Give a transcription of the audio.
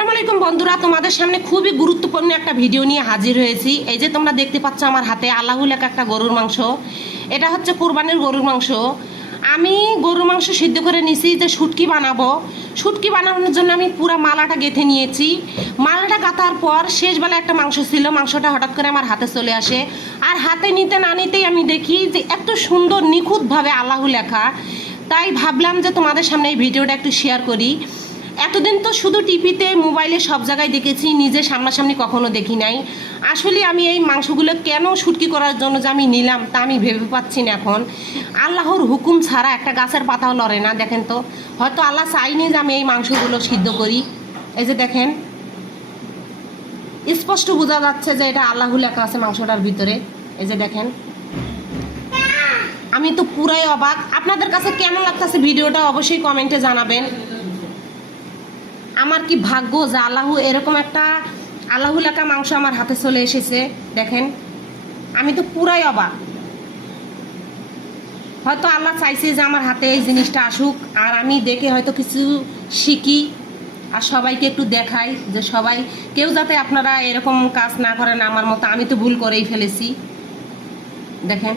আসসালামু আলাইকুম বন্ধুরা, তোমাদের সামনে খুবই গুরুত্বপূর্ণ একটা ভিডিও নিয়ে হাজির হয়েছি। এই যে তোমরা দেখতে পাচ্ছ আমার হাতে আল্লাহু লেখা একটা গরুর মাংস। এটা হচ্ছে কোরবানির গরুর মাংস। আমি গরুর মাংস সিদ্ধ করে নিয়েছি যে শুটকি বানাবো। শুটকি বানানোর জন্য আমি পুরো মালাটা গেঁথে নিয়েছি। মালাটা গাঁথার পর শেষবেলা একটা মাংস ছিল, মাংসটা হঠাৎ করে আমার হাতে চলে আসে। আর হাতে নিতে না নিতেই আমি দেখি যে এত সুন্দর নিখুঁতভাবে আল্লাহু লেখা। তাই ভাবলাম যে তোমাদের সামনে এই ভিডিওটা একটু শেয়ার করি। এতদিন তো শুধু টিভিতে মোবাইলে সব জায়গায় দেখেছি, নিজে সামনাসামনি কখনো দেখি নাই। আসলে আমি এই মাংসগুলো কেন শুটকি করার জন্য যে আমি নিলাম তা আমি ভেবে পাচ্ছি না এখন। আল্লাহর হুকুম ছাড়া একটা গাছের পাতাও লড়ে না। দেখেন তো, হয়তো আল্লাহ চাইনি যে আমি এই মাংসগুলো সিদ্ধ করি। এই যে দেখেন, স্পষ্ট বোঝা যাচ্ছে যে এটা আল্লাহু লেখা আছে মাংসটার ভিতরে। এই যে দেখেন, আমি তো পুরাই অবাক। আপনাদের কাছে কেমন লাগতেছে ভিডিওটা অবশ্যই কমেন্টে জানাবেন। আমার কি ভাগ্য যে আল্লাহু এরকম একটা আল্লাহু লেখা মাংস আমার হাতে চলে এসেছে। দেখেন, আমি তো পুরাই অবাক। হয়তো আল্লাহ চাইছে যে আমার হাতে এই জিনিসটা আসুক, আর আমি দেখে হয়তো কিছু শিখি আর সবাইকে একটু দেখাই, যে সবাই কেউ যাতে আপনারা এরকম কাজ না করেন আমার মতো। আমি তো ভুল করেই ফেলেছি। দেখেন।